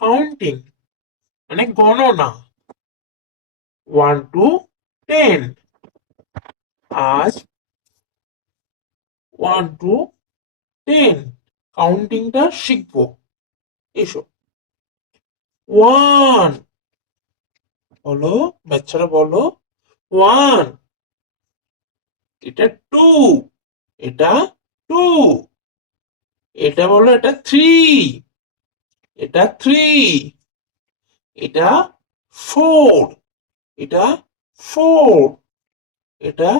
Counting মানে গণনা। 1 to 10। আজ 1 to 10 কাউন্টিংটা শিখবো। এসো। 1 বলো, বাচ্চারা বলো। 1। এটা 2। এটা 2। এটা বলো, এটা 3। এটা 3। এটা 4। এটা 4। এটা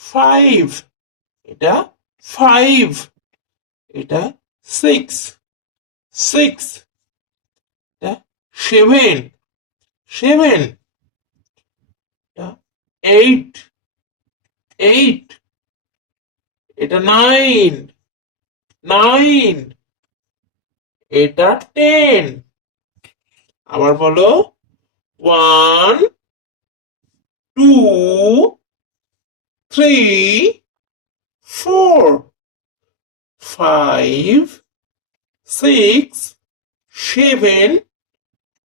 5। এটা 5। এটা 6। 6। এটা 7। 7। এটা 8। 8। এটা 9। 9। এটা 10। আবার বলো। 1 2 3 4 5 6 7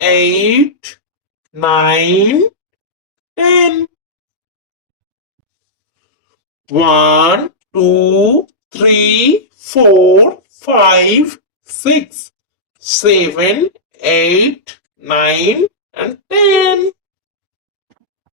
8 9 10। 1 2 3 4 5 6 7 8 9 and 10.